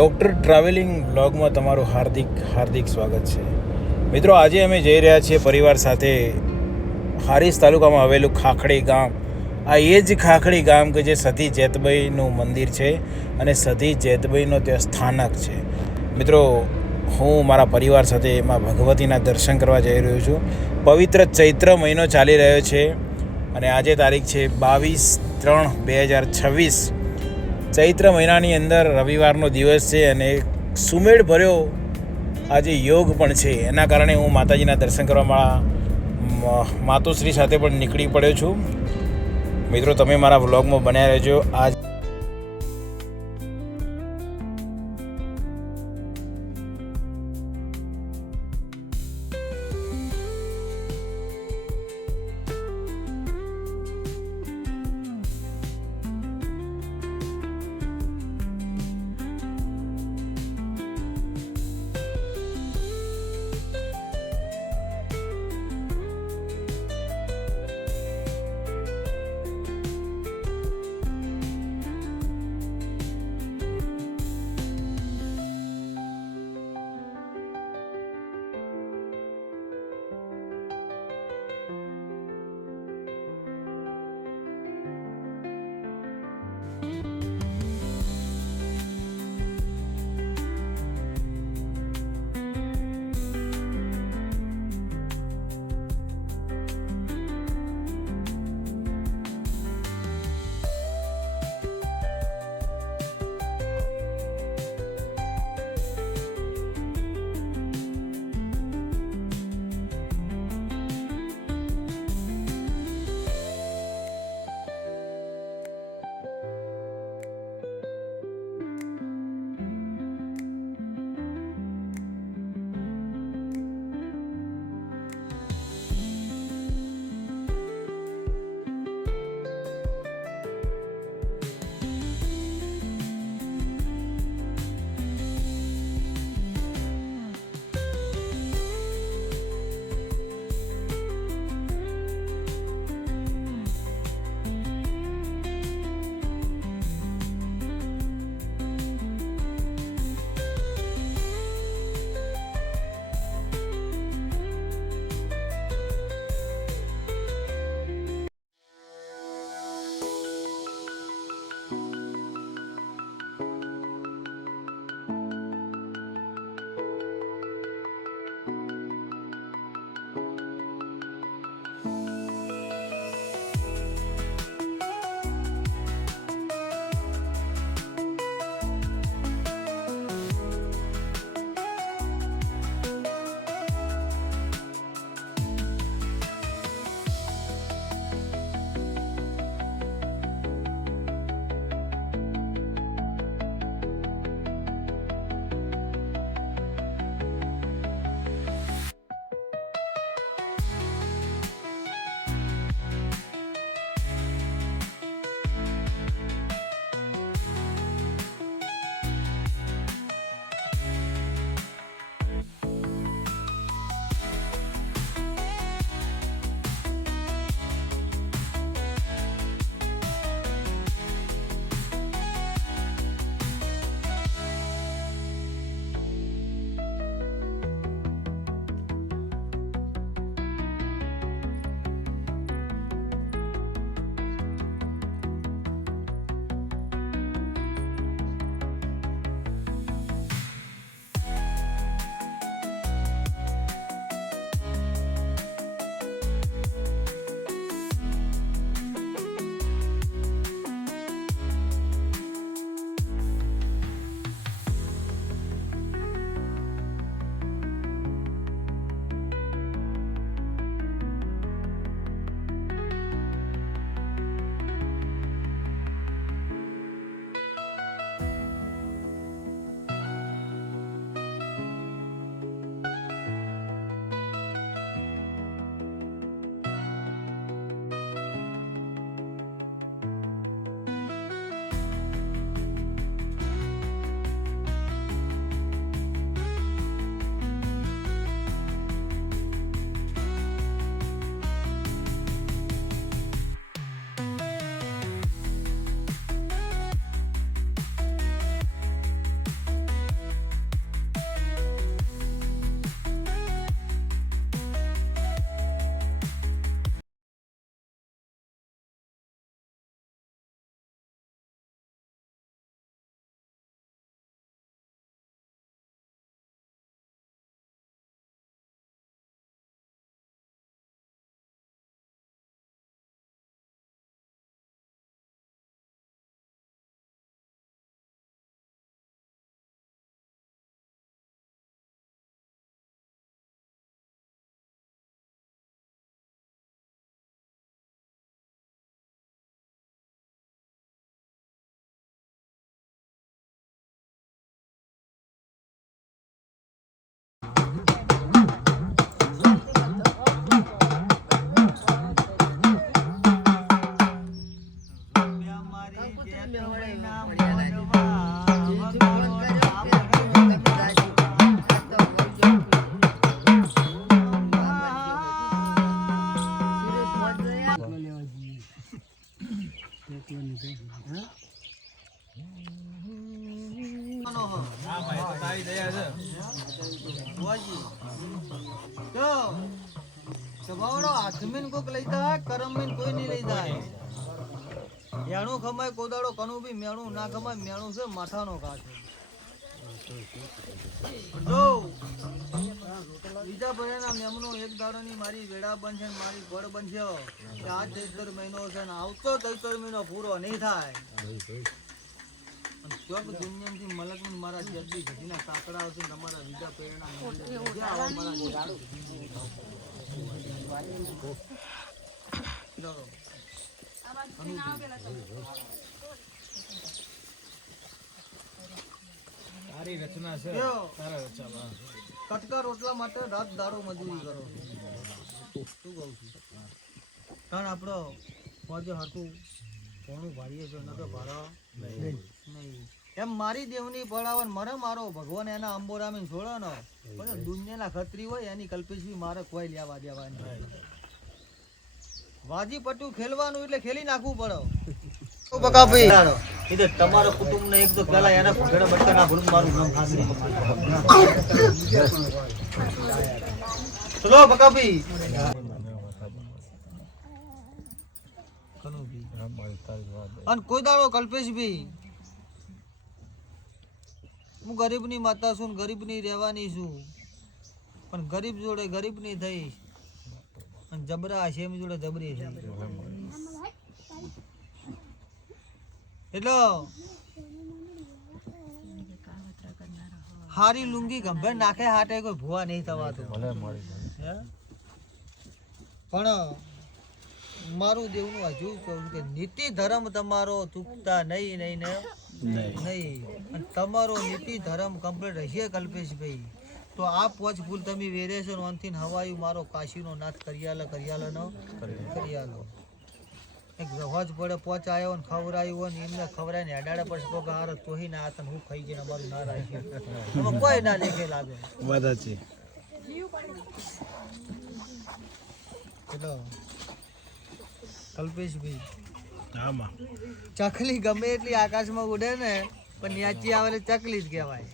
Doctor travelling બ્લોગમાં તમારું હાર્દિક સ્વાગત છે. મિત્રો, આજે અમે જઈ રહ્યા છીએ પરિવાર સાથે હારીજ તાલુકામાં આવેલું ખાખડી ગામ. આ એ જ ખાખડી ગામ કે જે સતી જેતબાઈનું મંદિર છે અને સતી જેતબાઈનો ત્યાં સ્થાનક છે. મિત્રો, હું મારા પરિવાર સાથે એમાં ભગવતીના દર્શન કરવા જઈ રહ્યો છું. પવિત્ર ચૈત્ર મહિનો ચાલી રહ્યો છે અને આજે તારીખ છે 22/3/2026. ચૈત્ર મહિનાની અંદર રવિવારનો દિવસ છે અને સુમેળ ભર્યો આજે યોગ પણ છે. એના કારણે હું માતાજીના દર્શન કરવા માતુશ્રી સાથે પણ નીકળી પડ્યો છું. મિત્રો, તમે મારા વ્લોગમાં બન્યા રહેજો. આજ હા ભાઈ તો તારી દયા છે બુઆજી તો સ્વભાવનો આદમીન કોક લઈ જાય કરમીન કોઈ નહીં લઈ જાય મેણું ખમાય કોદાળો કનું બી મેણું ના ખમાય મેણું છે માથાનો ઘા છે જો બીજા ભરેના મેમનો એક દાડોની મારી વેડા બનશે ને મારી ગોળ બનશે કે આ 13 મહિનો છે ને આવતો 13 મહિનો પૂરો નહીં થાય ચોક દુનિયાથી મલકની મારા જગદી ઘટીના કાકડા આવશે ને તમારા બીજા પેરણા તારી રચના છે તારા રચના કટકા રોટલા માટે રાત દાડો મજૂરી કરો શું કહું છું કારણ આપણો મોજે હતું કોણું ભારીએ છે નતો ભારો નહીં એમ મારી દેવની પડાવન મરે મારો ભગવાન એના અંબોરામી છોડો ને પણ દુનિયાના ખતરી હોય એની કલ્પેશ બી મારે કોઈ લેવા દેવાની વાજી પટ્ટું ખેલવાનું એટલે ખેલી નાખવું પડે તમારા કુટુંબ ને એક તો પેલા એના ઘોડા બટકા ના ભરું મારું નામ ખાંસી ચલો બકાભી અને કોઈ દાડો કલ્પેશ ભી હું ગરીબની માતા છું ગરીબની રહેવાની છું પણ ગરીબ જોડે ગરીબ ની થઈ અને જબરા શેમ જોડે જબરી થઈ એટલે હારી લુંગી ગંભીર નાખે હાટે કોઈ ભૂવા નહીં થવાતું પણ મારું દેવનું હજુ કહું કે નીતિ ધર્મ તમારો ચૂકતા નહીં નહીં ને નહીં અને તમારો નીતિ ધર્મ કમ્પ્લીટ હશે કલ્પેશભાઈ તો આ પોચ ફૂલ તમે વેરે છો ને અંતિમ હવાયું મારો કાશીનો નાથ કરિયાલો એક જહાજ પડે પોચ આવ્યો ને ખવરાયું ને એમને ખવરાય ને હેડાડે પડશે તો હાર તોહી ના હાથ હું ખાઈ જઈને અમારું ના રાખ્યું એમાં કોઈ ના લેખે લાગે બધા છે ચલો કલ્પેશભાઈ આમાં ચકલી ગમે એટલી આકાશમાં ઉડે ને પણ ન્યાચી આવે ચકલી જ કહેવાય